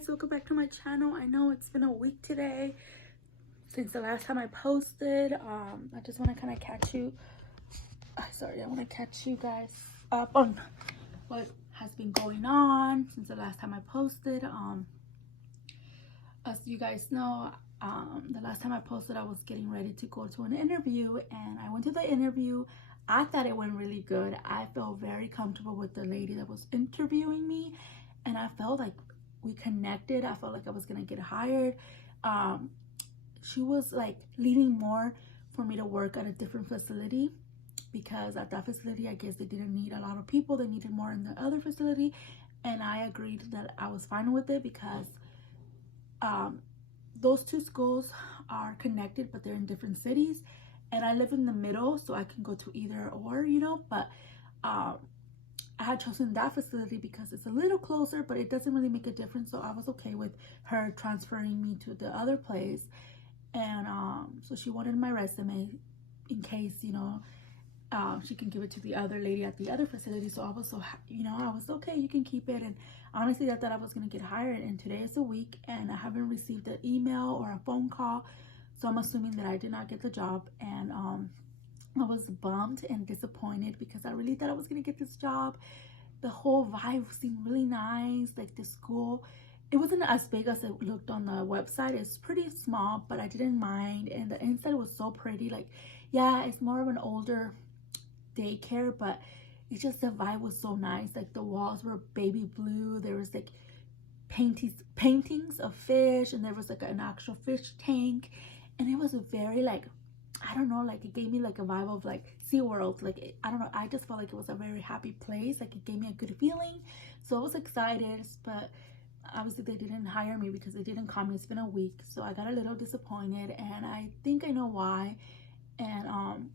guys, welcome back to my channel. I know it's been a week today since the last time I posted. I just want to kind of catch you I want to catch you guys up on what has been going on since the last time I posted. As you guys know, the last time I posted, I was getting ready to go to an interview, and I went to the interview. I thought it went really good. I felt very comfortable with the lady that was interviewing me, and I felt like we connected. I felt like I was gonna get hired. She was like leaning more for me to work at a different facility, because at that facility, I guess they didn't need a lot of people. They needed more in the other facility, and I agreed that I was fine with it because those two schools are connected, but they're in different cities, and I live in the middle, so I can go to either or, you know. But I had chosen that facility because it's a little closer, but it doesn't really make a difference. So I was okay with her transferring me to the other place. And so she wanted my resume in case, you know, she can give it to the other lady at the other facility. So I was so, you know, I was okay, you can keep it. And honestly, I thought I was going to get hired, and today is a week and I haven't received an email or a phone call. So I'm assuming that I did not get the job. And I was bummed and disappointed because I really thought I was going to get this job. The whole vibe seemed really nice. Like the school, it wasn't as big as it looked on the website. It's pretty small, but I didn't mind. And the inside was so pretty. Like, yeah, it's more of an older daycare, but it's just the vibe was so nice. Like the walls were baby blue. There was like paintings of fish, and there was like an actual fish tank, and it was a very like, I don't know, like it gave me like a vibe of like SeaWorld. Like I don't know, I just felt like it was a very happy place. Like it gave me a good feeling, so I was excited. But obviously they didn't hire me because they didn't call me. It's been a week, so I got a little disappointed, and I think I know why. And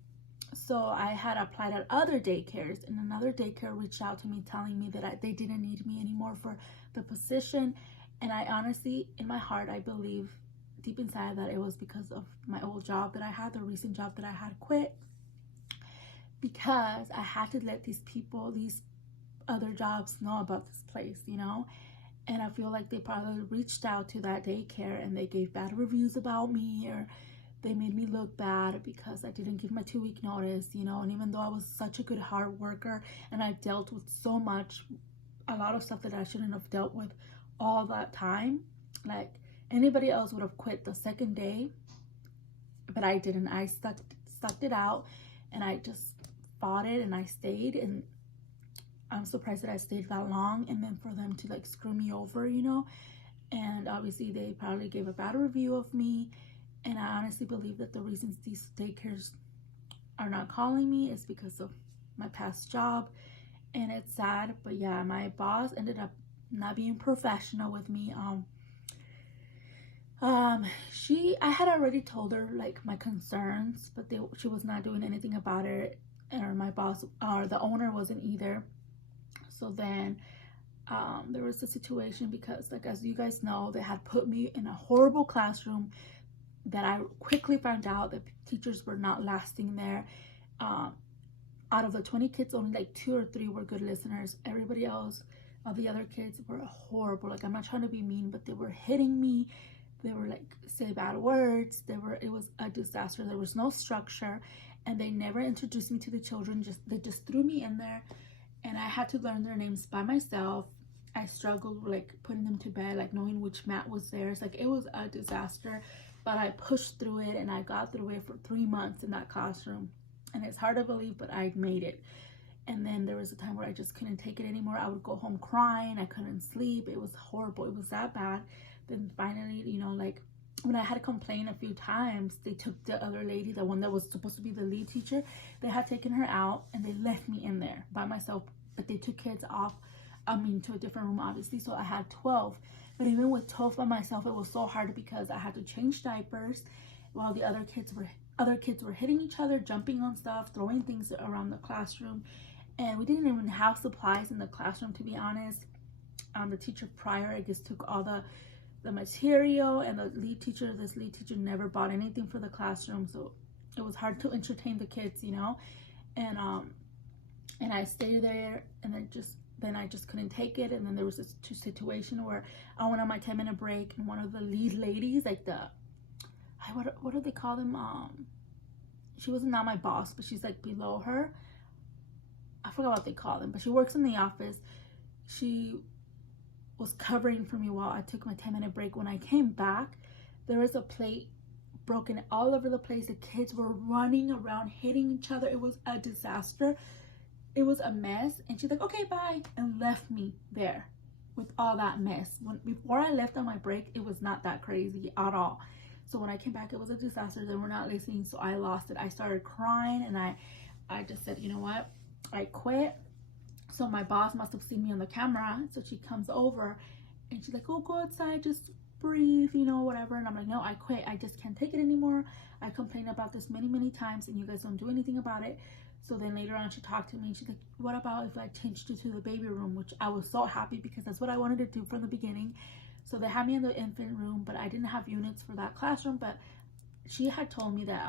so I had applied at other daycares, and another daycare reached out to me telling me that they didn't need me anymore for the position. And I honestly, in my heart, I believe deep inside that it was because of my old job that I had, the recent job that I had quit, because I had to let these people, these other jobs, know about this place, you know. And I feel like they probably reached out to that daycare and they gave bad reviews about me, or they made me look bad because I didn't give my 2-week notice, you know. And even though I was such a good hard worker and I dealt with so much, a lot of stuff that I shouldn't have dealt with all that time, like anybody else would have quit the second day, but I didn't. I stuck it out, and I just fought it, and I stayed. And I'm surprised that I stayed that long, and then for them to like screw me over, you know. And obviously they probably gave a bad review of me. And I honestly believe that the reasons these daycares are not calling me is because of my past job. And it's sad, but yeah, my boss ended up not being professional with me. I had already told her like my concerns, but she was not doing anything about it. And my boss, or the owner, wasn't either. So then there was a situation because, like, as you guys know, they had put me in a horrible classroom that I quickly found out that teachers were not lasting there. Out of the 20 kids, only like 2 or 3 were good listeners. Everybody else, of the other kids, were horrible. Like, I'm not trying to be mean, but they were hitting me. They were like, say bad words. It was a disaster. There was no structure, and they never introduced me to the children. They just threw me in there, and I had to learn their names by myself. I struggled like putting them to bed, like knowing which mat was theirs. Like, it was a disaster. But I pushed through it, and I got through it for 3 months in that classroom. And it's hard to believe, but I made it. And then there was a time where I just couldn't take it anymore. I would go home crying. I couldn't sleep. It was horrible. It was that bad. Then finally, you know, like when I had complained a few times, they took the other lady, the one that was supposed to be the lead teacher, they had taken her out, and they left me in there by myself. But they took kids off, to a different room, obviously. So I had 12. But even with 12 by myself, it was so hard because I had to change diapers while the other kids were hitting each other, jumping on stuff, throwing things around the classroom. And we didn't even have supplies in the classroom, to be honest. The teacher prior, I guess, took all the material, and this lead teacher never bought anything for the classroom. So it was hard to entertain the kids, you know. And I stayed there, and then just then I just couldn't take it. And then there was this situation where I went on my 10-minute break, and one of the lead ladies, like what do they call them? She was not my boss, but she's like below her. I forgot what they call them, but she works in the office. She was covering for me while I took my 10-minute break. When I came back, there was a plate broken all over the place. The kids were running around, hitting each other. It was a disaster. It was a mess. And she's like, okay, bye, and left me there with all that mess. Before I left on my break, it was not that crazy at all. So when I came back, it was a disaster. They were not listening, so I lost it. I started crying, and I just said, you know what, I quit. So my boss must have seen me on the camera, so she comes over and she's like, oh, go outside, just breathe, you know, whatever. And I'm like, no, I quit. I just can't take it anymore. I complained about this many times, and you guys don't do anything about it. So then later on, she talked to me, and she's like, what about if I changed you to the baby room? Which I was so happy, because that's what I wanted to do from the beginning. So they had me in the infant room, but I didn't have units for that classroom. But she had told me that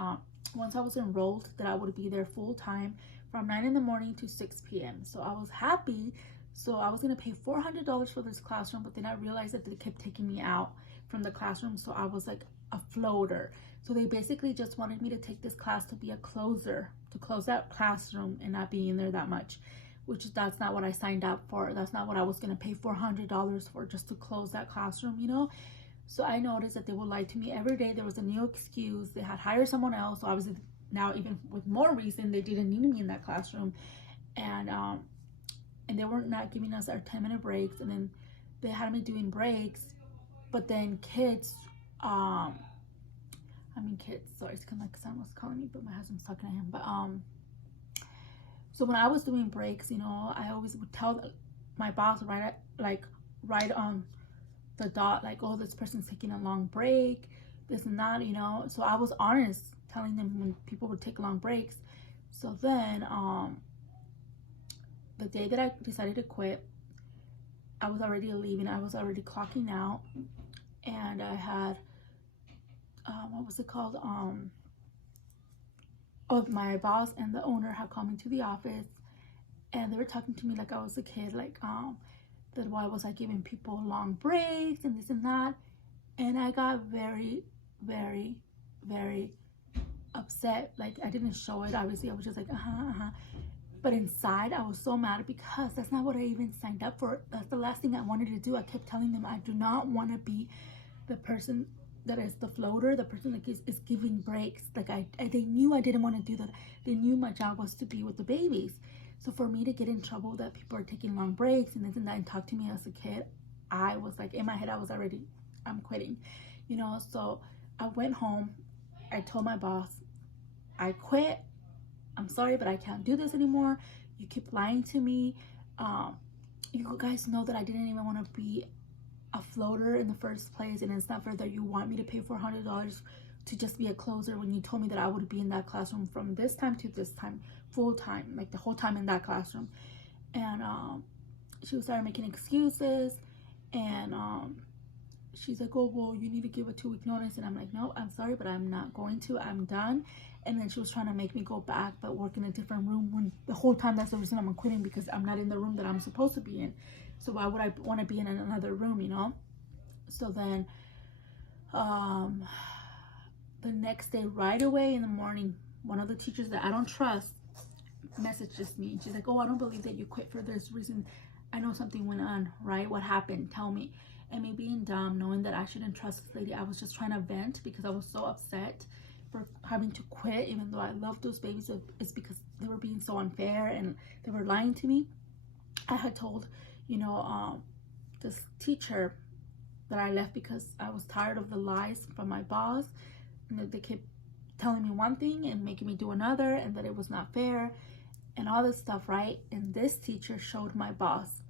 once I was enrolled, that I would be there full time from 9 in the morning to 6 p.m. So I was happy. So I was going to pay $400 for this classroom, but then I realized that they kept taking me out from the classroom. So I was like a floater. So they basically just wanted me to take this class to be a closer, to close that classroom and not be in there that much, which that's not what I signed up for. That's not what I was going to pay $400 for, just to close that classroom, you know? So I noticed that they would lie to me every day. There was a new excuse. They had hired someone else. So obviously now, even with more reason, they didn't need me in that classroom. And they were not giving us our 10-minute breaks. And then they had me doing breaks. But then kids, sorry, it's kind of like someone was calling me, but my husband's talking to him. But so when I was doing breaks, you know, I always would tell my boss right on the dot, like, oh, this person's taking a long break, this and that, you know. So I was honest, telling them when people would take long breaks. So then the day that I decided to quit, I was already leaving. I was already clocking out, and I had what was it called? My boss and the owner had come into the office, and they were talking to me like I was a kid, like that why was I giving people long breaks and this and that. And I got very upset. Like, I didn't show it, obviously. I was just like, but inside I was so mad, because that's not what I even signed up for. That's the last thing I wanted to do. I kept telling them I do not want to be the person that is the floater, the person that is giving breaks. Like, they knew I didn't want to do that. They knew my job was to be with the babies. So for me to get in trouble that people are taking long breaks and this and that, and talk to me as a kid, I was like, in my head, I was already, I'm quitting, you know. So I went home. I told my boss, I quit. I'm sorry, but I can't do this anymore. You keep lying to me. You guys know that I didn't even want to be a floater in the first place, and it's not fair that you want me to pay $400 to just be a closer, when you told me that I would be in that classroom from this time to this time, full time, like the whole time in that classroom. And she started making excuses, and she's like, oh, well, you need to give a 2-week notice. And I'm like, no, I'm sorry, but I'm not going to. I'm done. And then she was trying to make me go back but work in a different room, when the whole time that's the reason I'm quitting, because I'm not in the room that I'm supposed to be in. So why would I want to be in another room, you know? So then the next day, right away in the morning, one of the teachers that I don't trust messages me. She's like, oh, I don't believe that you quit for this reason. I know something went on, right? What happened? Tell me. And me being dumb, knowing that I shouldn't trust this lady, I was just trying to vent, because I was so upset for having to quit, even though I love those babies. It's because they were being so unfair and they were lying to me. I had told, you know, this teacher that I left because I was tired of the lies from my boss, and that they kept telling me one thing and making me do another, and that it was not fair and all this stuff, right? And this teacher showed my boss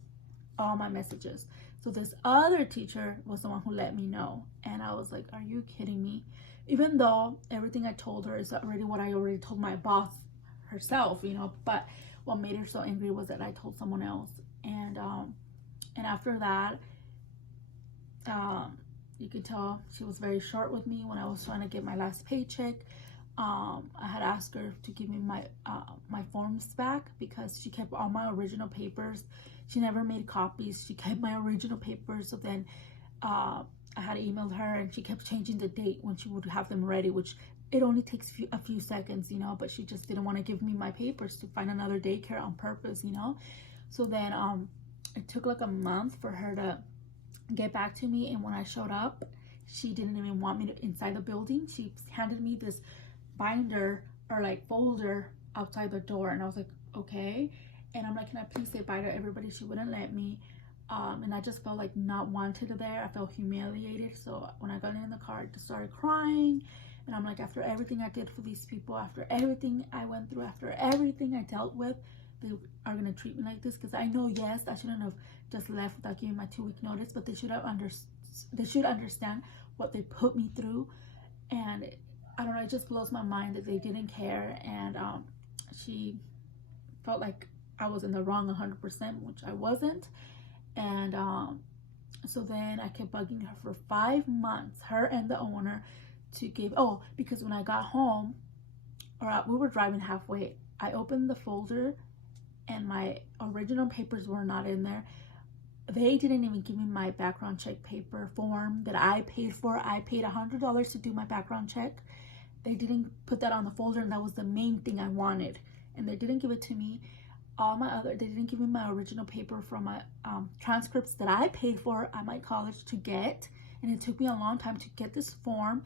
all my messages. So this other teacher was the one who let me know, and I was like, are you kidding me? Even though everything I told her is already what I already told my boss herself, you know. But what made her so angry was that I told someone else. And after that, you could tell she was very short with me when I was trying to get my last paycheck. I had asked her to give me my forms back because she kept all my original papers. She never made copies. She kept my original papers. So then I had emailed her, and she kept changing the date when she would have them ready, which it only takes a few seconds, you know, but she just didn't want to give me my papers to find another daycare on purpose, you know. So then it took like a month for her to get back to me, and when I showed up, she didn't even want me inside the building. She handed me this binder or like folder outside the door, and I was like, okay. And I'm like, can I please say bye to everybody? She wouldn't let me. And I just felt like not wanted there. I felt humiliated. So when I got in the car, I just started crying. And I'm like, after everything I did for these people, after everything I went through, after everything I dealt with, they are gonna treat me like this? Because I know, yes, I shouldn't have just left without giving my 2-week notice, but they should understand what they put me through. And I don't know, it just blows my mind that they didn't care. And she felt like I was in the wrong 100%, which I wasn't. And so then I kept bugging her for 5 months, her and the owner, to give, because when I got home, or we were driving halfway, I opened the folder and my original papers were not in there. They didn't even give me my background check paper form that I paid for. I paid $100 to do my background check. They didn't put that on the folder, and that was the main thing I wanted. And they didn't give it to me. They didn't give me my original paper from my transcripts that I paid for at my college to get. And it took me a long time to get this form.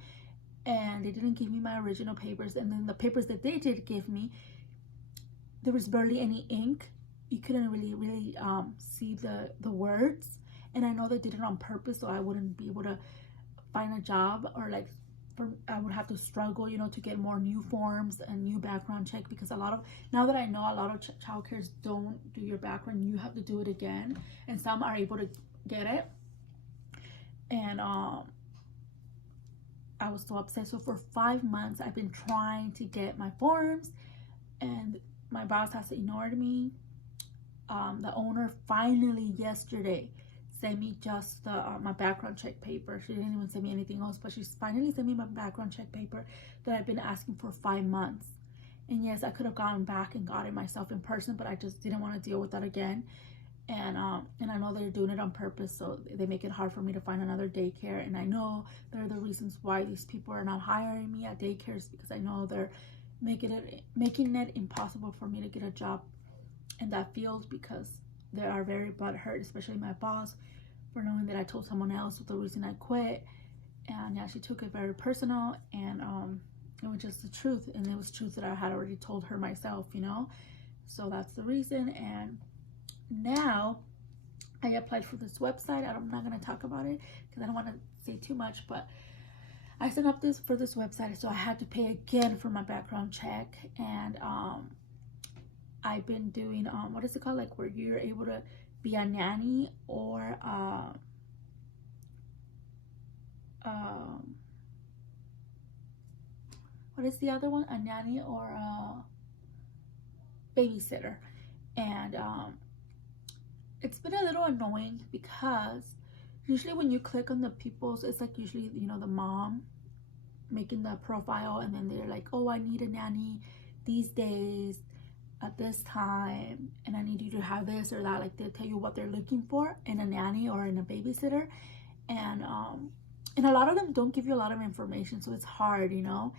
And they didn't give me my original papers. And then the papers that they did give me, there was barely any ink. You couldn't really see the words. And I know they did it on purpose, so I wouldn't be able to find a job, or like I would have to struggle, you know, to get more new forms and new background check, because now that I know, a lot of child cares don't do your background. You have to do it again, and some are able to get it. And I was so upset. So for 5 months, I've been trying to get my forms, and my boss has ignored me. The owner finally yesterday sent me just my background check paper. She didn't even send me anything else, but she finally sent me my background check paper that I've been asking for 5 months. And yes, I could have gone back and got it myself in person, but I just didn't want to deal with that again. And I know they're doing it on purpose, so they make it hard for me to find another daycare. And I know they're the reasons why these people are not hiring me at daycares, because I know they're making it impossible for me to get a job in that field, because they are very butthurt, especially my boss, for knowing that I told someone else the reason I quit. And yeah, she took it very personal, and it was just the truth, and it was truth that I had already told her myself, you know. So that's the reason. And now I applied for this website. I'm not going to talk about it because I don't want to say too much, but I signed up for this website, so I had to pay again for my background check. And I've been doing what is it called, like where you're able to be a nanny, or what is the other one, a nanny or a babysitter. And it's been a little annoying, because usually when you click on the people's, it's like usually, you know, the mom making the profile, and then they're like, oh, I need a nanny these days at this time, and I need you to have this or that. Like, they'll tell you what they're looking for in a nanny or in a babysitter. And a lot of them don't give you a lot of information, so it's hard, you know,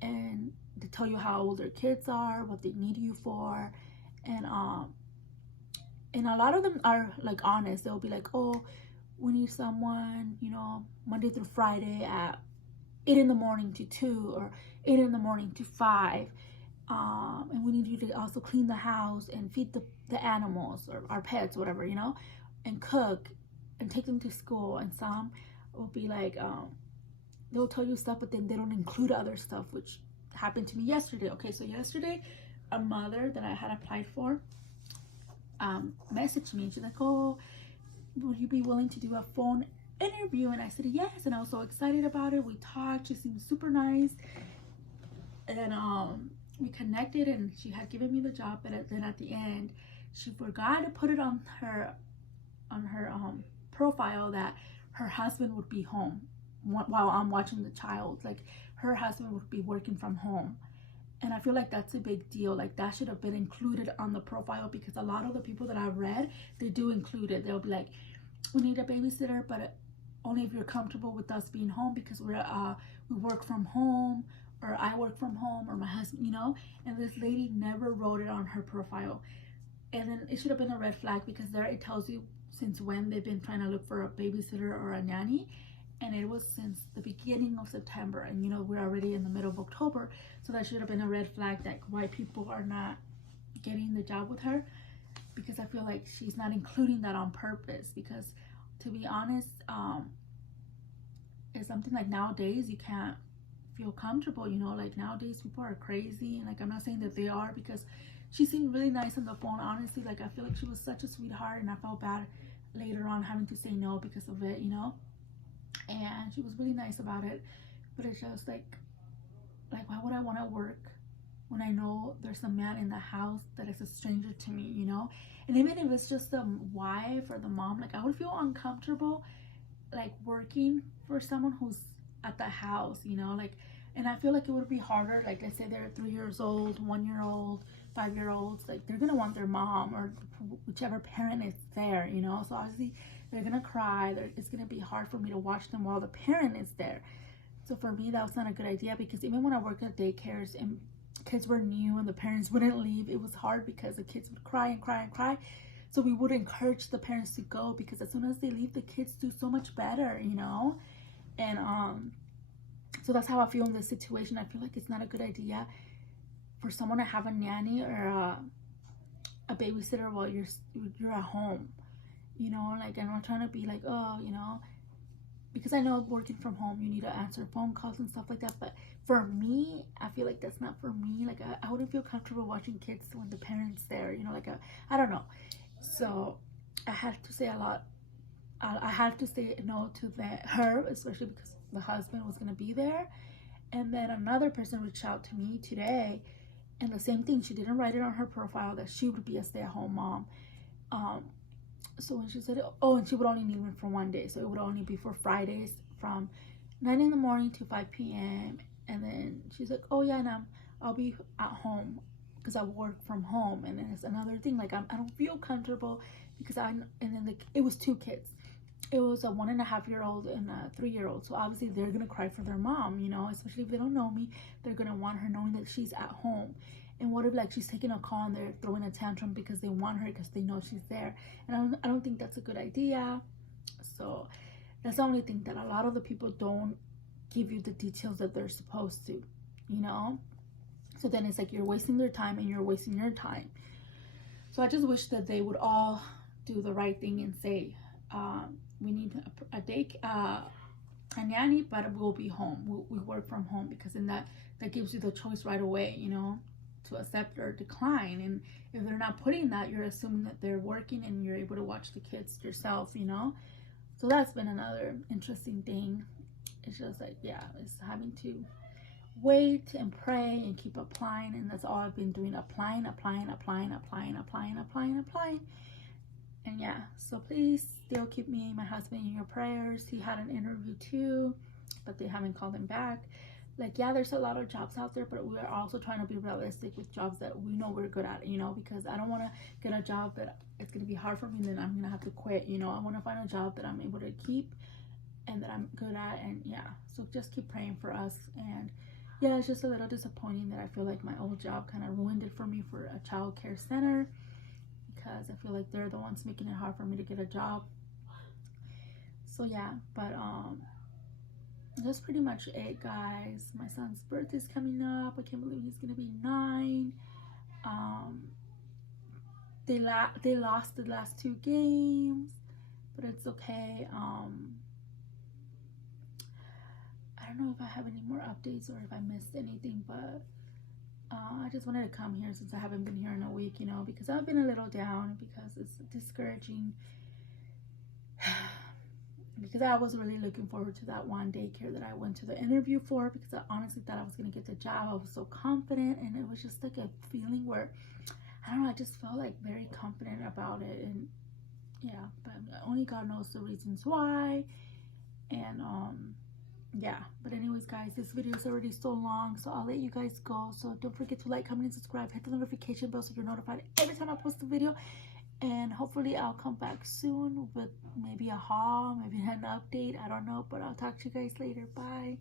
and to tell you how old their kids are, what they need you for. And a lot of them are like honest. They'll be like, oh, we need someone, you know, Monday through Friday at 8 in the morning to 2, or 8 in the morning to 5. And we need you to also clean the house and feed the animals or our pets, whatever, you know, and cook and take them to school. And some will be like, they'll tell you stuff, but then they don't include other stuff, which happened to me yesterday. Okay, so yesterday, a mother that I had applied for messaged me, and she's like, oh, would you be willing to do a phone interview? And I said yes, and I was so excited about it. We talked. She seemed super nice, and we connected, and she had given me the job. But then at the end, she forgot to put it on her profile that her husband would be home. while I'm watching the child. Like her husband would be working from home. And I feel like that's a big deal. Like that should have been included on the profile, because a lot of the people that I've read, they do include it. They'll be like, we need a babysitter, but only if you're comfortable with us being home, because we work from home, or I work from home, or my husband, you know. And this lady never wrote it on her profile. And then it should have been a red flag, because there it tells you since when they've been trying to look for a babysitter or a nanny. And it was since the beginning of September, and you know, we're already in the middle of October. So that should have been a red flag that why people are not getting the job with her, because I feel like she's not including that on purpose. Because to be honest, it's something like nowadays you can't feel comfortable, you know. Like nowadays people are crazy, and like I'm not saying that they are, because she seemed really nice on the phone, honestly. Like I feel like she was such a sweetheart, and I felt bad later on having to say no because of it, you know. And she was really nice about it, but it's just like why would I want to work when I know there's a man in the house that is a stranger to me, you know? And even if it's just the wife or the mom, like I would feel uncomfortable like working for someone who's at the house, you know. Like, and I feel like it would be harder. Like let's say they're 3 years old, 1 year old, 5-year-olds, like they're gonna want their mom or whichever parent is there, you know. So obviously they're gonna cry. It's gonna be hard for me to watch them while the parent is there. So for me, that was not a good idea, because even when I worked at daycares and kids were new and the parents wouldn't leave, it was hard because the kids would cry and cry and cry. So we would encourage the parents to go, because as soon as they leave, the kids do so much better, you know. And so that's how I feel in this situation. I feel like it's not a good idea for someone to have a nanny or a babysitter while you're at home, you know. Like I'm not trying to be like, oh, you know, because I know working from home you need to answer phone calls and stuff like that, but for me, I feel like that's not for me. Like I wouldn't feel comfortable watching kids when the parents there, you know. Like I don't know. So I had to say a lot. I had to say no to her, especially because the husband was gonna be there. And then another person reached out to me today, and the same thing. She didn't write it on her profile that she would be a stay-at-home mom. So when she said, oh, and she would only need me for 1 day, so it would only be for Fridays from 9 in the morning to 5 p.m. And then she's like, oh yeah, and I'll be at home because I work from home. And then it's another thing, like I don't feel comfortable because and then it was 2 kids. It was a 1.5-year-old and a 3-year-old. So obviously they're gonna cry for their mom, you know, especially if they don't know me. They're gonna want her knowing that she's at home. And what if like she's taking a call and they're throwing a tantrum because they want her, because they know she's there? And I don't think that's a good idea. So that's the only thing, that a lot of the people don't give you the details that they're supposed to, you know. So then it's like you're wasting their time and you're wasting your time. So I just wish that they would all do the right thing and say, we need a nanny, but we'll be home. We work from home, because then that gives you the choice right away, you know, to accept or decline. And if they're not putting that, you're assuming that they're working and you're able to watch the kids yourself, you know. So that's been another interesting thing. It's just like, yeah, it's having to wait and pray and keep applying. And that's all I've been doing, applying. And yeah, so please still keep me and my husband in your prayers. He had an interview too, but they haven't called him back. Like, yeah, there's a lot of jobs out there, but we're also trying to be realistic with jobs that we know we're good at, you know, because I don't want to get a job that it's going to be hard for me and then I'm going to have to quit, you know. I want to find a job that I'm able to keep and that I'm good at. And yeah, so just keep praying for us. And yeah, it's just a little disappointing that I feel like my old job kind of ruined it for me for a child care center, because I feel like they're the ones making it hard for me to get a job. So yeah, but that's pretty much it, guys. My son's birthday's coming up. I can't believe he's gonna be 9. They lost the last 2 games, but it's okay. I don't know if I have any more updates or if I missed anything, but I just wanted to come here since I haven't been here in a week, you know, because I've been a little down, because it's discouraging. Because I was really looking forward to that one daycare that I went to the interview for, because I honestly thought I was going to get the job. I was so confident, and it was just like a feeling where, I don't know, I just felt like very confident about it. And yeah, but only God knows the reasons why. And yeah, but anyways guys, this video is already so long, so I'll let you guys go. So don't forget to like, comment, and subscribe. Hit the notification bell so you're notified every time I post a video. And hopefully I'll come back soon with maybe a haul, maybe an update, I don't know, but I'll talk to you guys later. Bye.